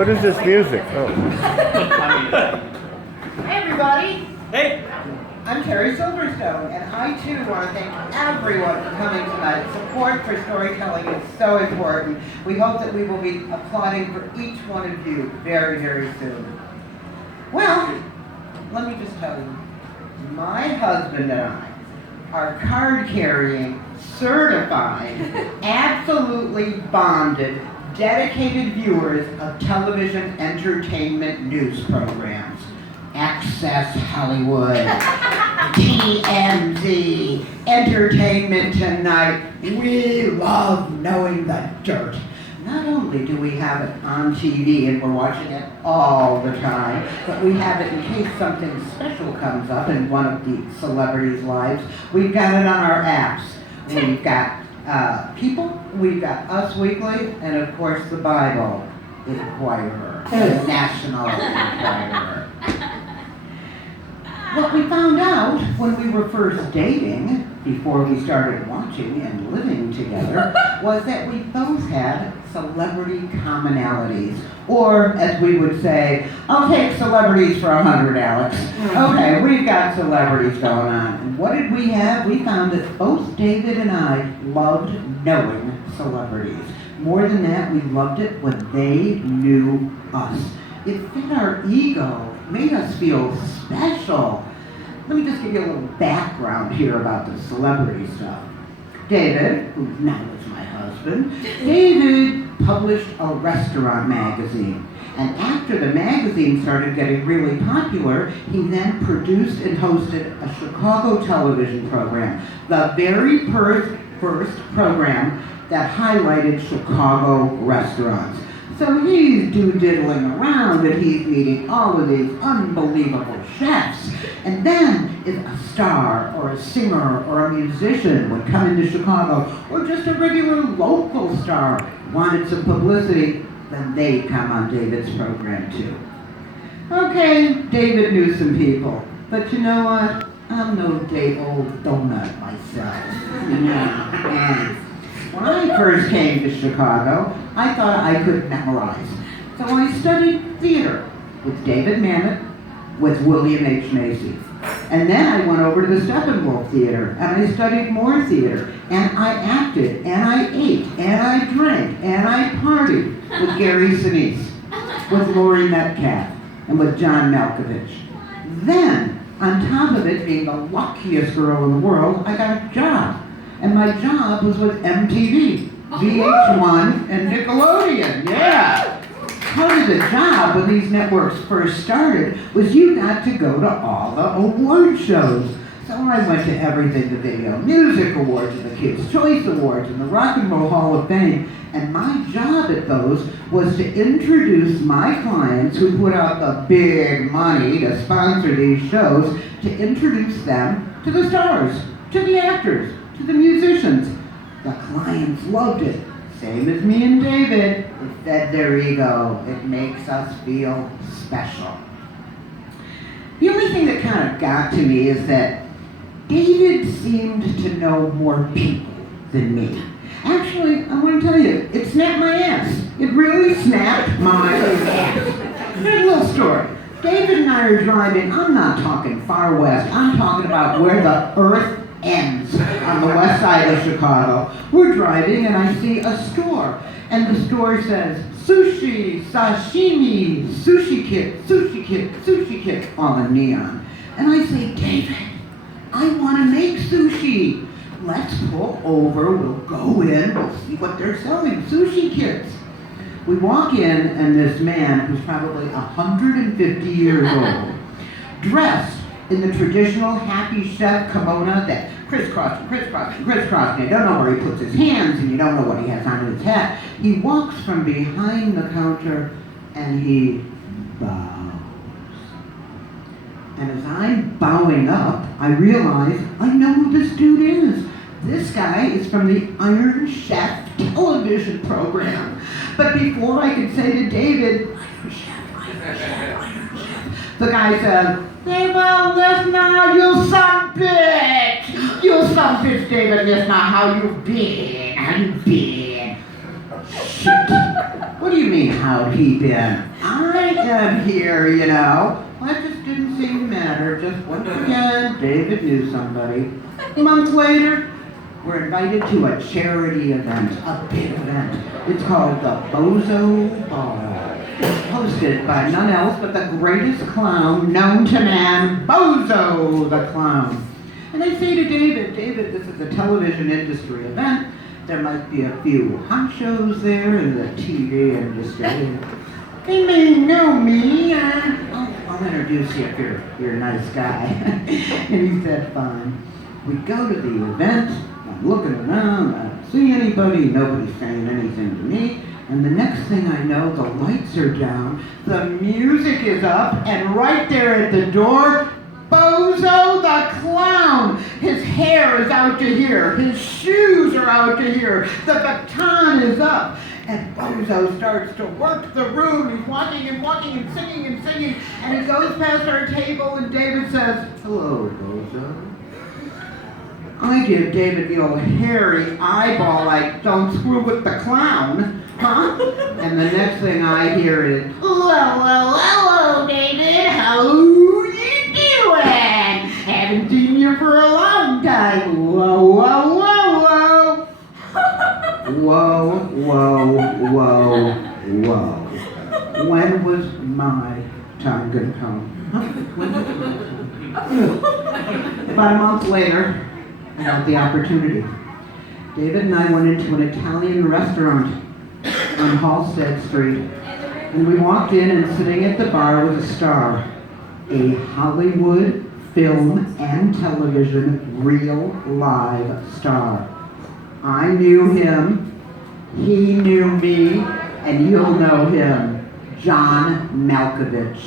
What is this music? Oh. Hey everybody! Hey! I'm Terri Silverstone, and I too want to thank everyone for coming tonight. Support for storytelling is so important. We hope that we will be applauding for each one of you very, very soon. Well, let me just tell you, my husband and I are card-carrying, certified, absolutely bonded, dedicated viewers of television entertainment news programs. Access Hollywood, TMZ, Entertainment Tonight. We love knowing the dirt. Not only do we have it on TV and we're watching it all the time, but we have it in case something special comes up in one of the celebrities' lives. We've got it on our apps. We've got People, we've got Us Weekly, and of course the Bible, Inquirer, the National Inquirer. What we found out when we were first dating, before we started watching and living together, was that we both had celebrity commonalities. Or, as we would say, I'll take celebrities for 100, Alex. Okay, we've got celebrities going on. And what did we have? We found that both David and I loved knowing celebrities. More than that, we loved it when they knew us. It fit our ego, made us feel special. Let me just give you a little background here about the celebrity stuff. David, who now is my husband, David published a restaurant magazine. And after the magazine started getting really popular, he then produced and hosted a Chicago television program, the very first program that highlighted Chicago restaurants. So he's doodling around and he's meeting all of these unbelievable chefs. And then if a star or a singer or a musician would come into Chicago, or just a regular local star wanted some publicity, then they'd come on David's program too. Okay, David knew some people, but you know what? I'm no day old donut myself. When I first came to Chicago, I thought I could memorize. So I studied theater with David Mamet, with William H. Macy. And then I went over to the Steppenwolf Theater, and I studied more theater, and I acted, and I ate, and I drank, and I partied with Gary Sinise, with Laurie Metcalf, and with John Malkovich. Then, on top of it, being the luckiest girl in the world, I got a job. And my job was with MTV, VH1, and Nickelodeon, yeah. Part of the job when these networks first started was you got to go to all the award shows. So I went to everything, the Video Music Awards, and the Kids' Choice Awards, and the Rock and Roll Hall of Fame. And my job at those was to introduce my clients who put out the big money to sponsor these shows, to introduce them to the stars, to the actors, to the musicians. The clients loved it. Same as me and David. It fed their ego. It makes us feel special. The only thing that kind of got to me is that David seemed to know more people than me. Actually, I want to tell you, it snapped my ass. It really snapped my ass. Here's a little story. David and I are driving. I'm not talking far west. I'm talking about where the earth ends on the west side of Chicago. We're driving and I see a store, and the store says sushi, sashimi, sushi kit, sushi kit, sushi kit on the neon. And I say, David, I want to make sushi. Let's pull over, we'll go in, we'll see what they're selling, sushi kits. We walk in and this man, who's probably 150 years old, dressed in the traditional Happy Chef kimono that crisscross, crisscross, crisscross, and you don't know where he puts his hands, and you don't know what he has on his hat. He walks from behind the counter, and he bows. And as I'm bowing up, I realize I know who this dude is. This guy is from the Iron Chef television program. But before I could say to David, Iron Chef, Iron Chef, Iron Chef, the guy says, David, that's not you son bitch! You son bitch, David, that's not how you been. How you been? Shit. What do you mean, how'd he been? I am here, you know. Well, that just didn't seem to matter. Just once again, David knew somebody. A month later, we're invited to a charity event, a big event. It's called the Bozo Ball. It's hosted by none else but the greatest clown known to man, Bozo the Clown. And I say to David, David, this is a television industry event. There might be a few honchos there in the TV industry. They may know me. I'll introduce you if you're a nice guy. And he said, fine. We go to the event. I'm looking around. I don't see anybody. Nobody's saying anything to me. And the next thing I know, the lights are down. The music is up. And right there at the door, Bozo the Clown. His hair is out to here. His shoes are out to here. The baton is up. And Bozo starts to work the room. He's walking and walking and singing and singing. And he goes past our table and David says, hello, Bozo. I give David the old hairy eyeball like, don't screw with the clown, huh? And the next thing I hear is, hello, David. How you doing? Haven't seen you for a long time. Whoa, whoa, whoa, whoa. Whoa, whoa, whoa, whoa. When was my time gonna come? About a month later, I got the opportunity. David and I went into an Italian restaurant on Halstead Street. And we walked in and sitting at the bar was a star. A Hollywood film and television real live star. I knew him, he knew me, and you'll know him, John Malkovich.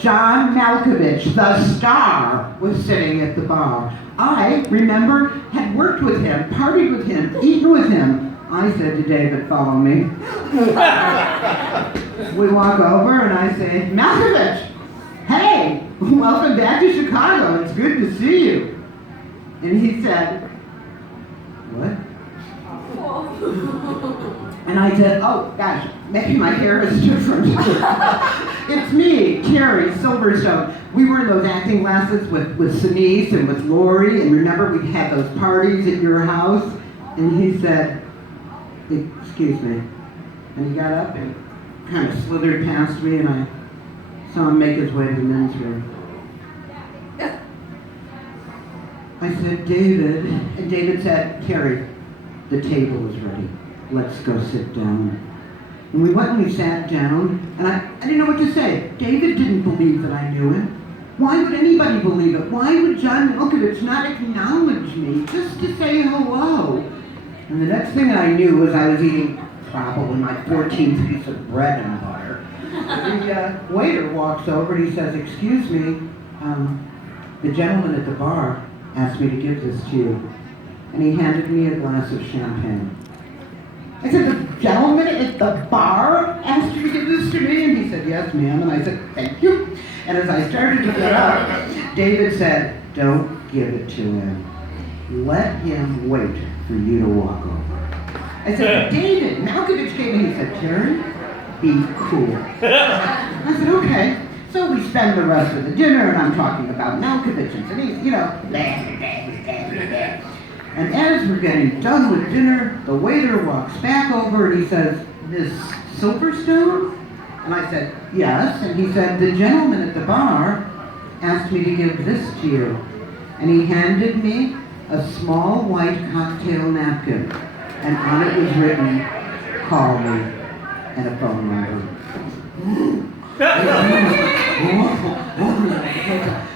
John Malkovich, the star, was sitting at the bar. I, remember, had worked with him, partied with him, eaten with him. I said to David, follow me. We walk over and I say, Malkovich, hey, welcome back to Chicago. It's good to see you. And he said, what? And I said, oh gosh, maybe my hair is different. It's me, Terri Silverstone. We were in those acting classes with Sinise and with Lori, and remember we had those parties at your house? And he said, excuse me. And he got up and kind of slithered past me, and I saw him make his way to the men's room. I said, David, and David said, Terri, the table is ready. Let's go sit down. And we went and we sat down, and I didn't know what to say. David didn't believe that I knew him. Why would anybody believe it? Why would John Malkovich not acknowledge me just to say hello? And the next thing I knew was I was eating probably my 14th piece of bread and butter. The waiter walks over and he says, excuse me, the gentleman at the bar asked me to give this to you. And he handed me a glass of champagne. I said, the gentleman at the bar asked you to give this to me? And he said, yes, ma'am. And I said, thank you. And as I started to get up, David said, don't give it to him. Let him wait for you to walk over. I said, David, Malkovich came in. He said, Terri, be cool. I said, okay. So we spend the rest of the dinner, and I'm talking about Malkovich, and he's, And as we're getting done with dinner, the waiter walks back over and he says, Miss Silverstone? And I said, yes. And he said, the gentleman at the bar asked me to give this to you. And he handed me a small white cocktail napkin. And on it was written, call me, and a phone number.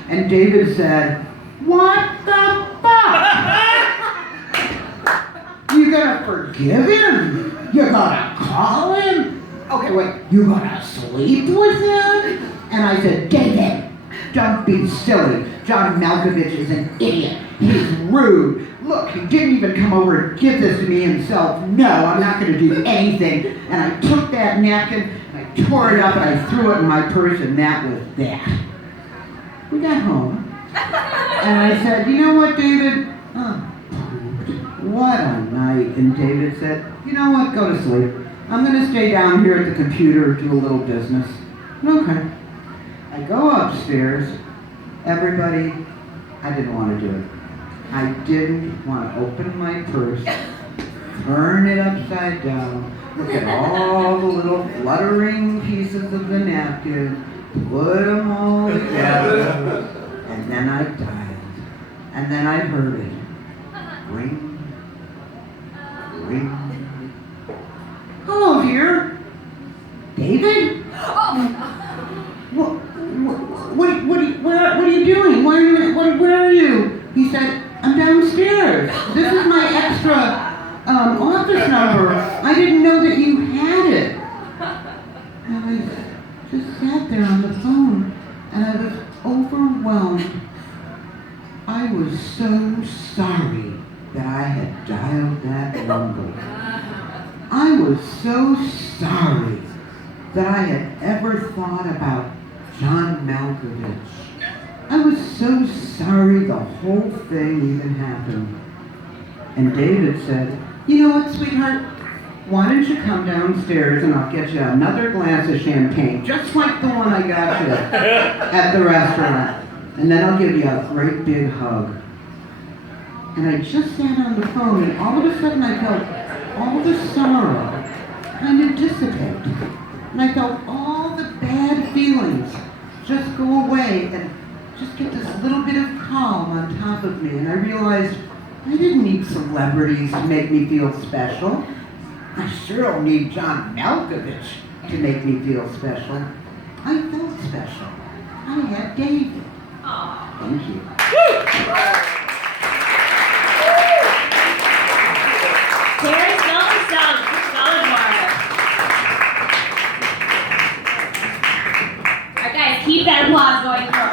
And David said, what the fuck? You gonna forgive him? You're gonna call him? Okay, wait, you gonna sleep with him? And I said, David, don't be silly. John Malkovich is an idiot. He's rude. Look, he didn't even come over and give this to me himself. No, I'm not gonna do anything. And I took that napkin, and I tore it up, and I threw it in my purse, and that was that. We got home. And I said, you know what, David? What a night. And David said, you know what, go to sleep. I'm going to stay down here at the computer, do a little business. Okay. I go upstairs. Everybody, I didn't want to do it. I didn't want to open my purse, turn it upside down, look at all the little fluttering pieces of the napkin, put them all together, and then I dialed. And then I heard it. Ring, ring. Hello, dear. David? What are you doing? Where are you? He said, I'm downstairs. This is my extra office number. I didn't know that you had it. And I just sat there on the phone, and I was overwhelmed. I was so sorry that I had dialed that number. I was so sorry that I had ever thought about John Malkovich. I was so sorry the whole thing even happened. And David said, you know what, sweetheart? Why don't you come downstairs and I'll get you another glass of champagne, just like the one I got you at the restaurant. And then I'll give you a great big hug. And I just sat on the phone, and all of a sudden I felt all the sorrow kind of dissipate. And I felt all the bad feelings just go away and just get this little bit of calm on top of me. And I realized I didn't need celebrities to make me feel special. I sure don't need John Malkovich to make me feel special. I felt special. I had David. Thank you. Terri Silverstone, Scholar. Alright guys, keep that applause going for